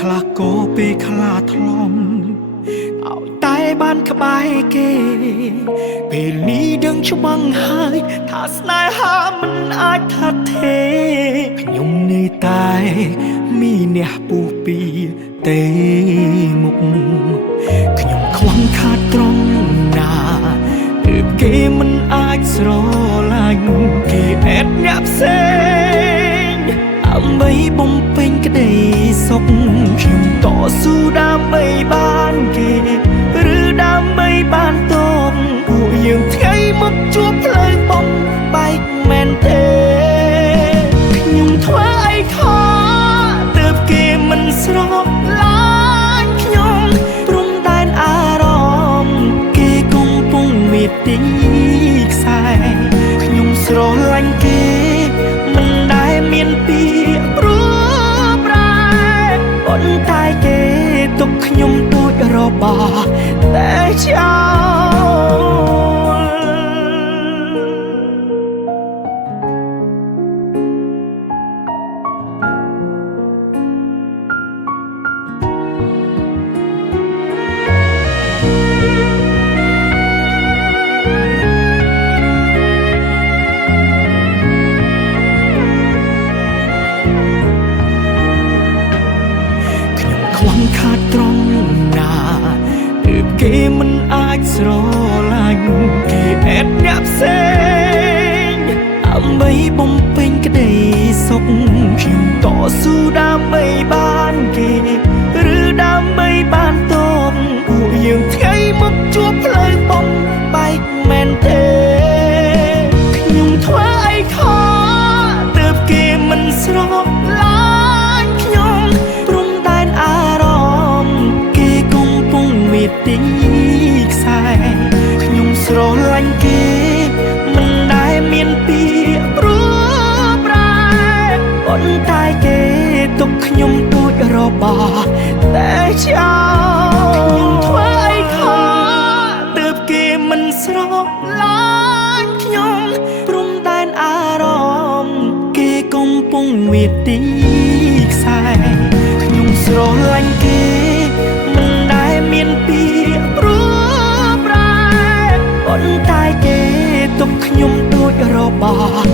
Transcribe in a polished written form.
ខ្លះក៏ពេលខ្លះថ្លង់ឲ្យតែបានក្បែរគេពេលនេះដឹងច្បាស់ហើយថាស្នេហាមិនអាចថាទេខ្ញុំនៅតែមានអ្នកពុះពីទេមុខខ្ញុំខ្វះខាតត្រង់ណាទើបគេមិនអាចស្រឡាញ់គេអែតអ្នកផ្សេងដើម្បីបំពេញក្តីសុខខ្ញុំតស៊ូដើម្បីបានគេឬដើម្បីបានតបពួកយើងថ្ងៃមកជួបផ្លូវបំបែកមែនទេខ្ញុំធ្វើអីខុសទើបគេមិនស្រឡាញ់ខ្ញុំព្រំដែនអារម្មណ៍គេកំពុងមេទីខ្សែខ្ញុំស្រឡាញ់គេមិនដែលមានពីព្រោះប្រែប៉ុន្តែគេទុកខ្ញុំដូចរបស់តែចោលខាតត្រង់ណាទើបគេមិនអាចស្រឡាញ់គេអែតអ្នកផ្សេងដើម្បីបំពេញក្តីសុខខ្ញុំតស៊ូដើម្បីបានគេឬដើម្បីបានតបពួកយើងថ្ងៃមកជួបផ្លូវបំបែកមែនទេខ្ញុំធ្វើអីខុសទើបគេមិនស្រឡាញ់ខ្ញុំព្រំដែនអារម្មណ៍គេកំពុងមេទីខ្សែខ្ញុំស្រឡាញ់គេមិនដែលមានពីព្រោះប្រែប៉ុន្តែគេទុកខ្ញុំដូចរបស់តែចោលខ្ញុំធ្វើអីខុសទើបគេមិនស្រឡាញ់ខ្ញុំព្រំដែនអារម្មណ៍គេកំពុងមេទីខ្សែខ្ញុំស្រឡាញ់គេមិនដែលមានពីព្រោះប្រែប៉ុន្តែគេទុកខ្ញុំដូចរបស់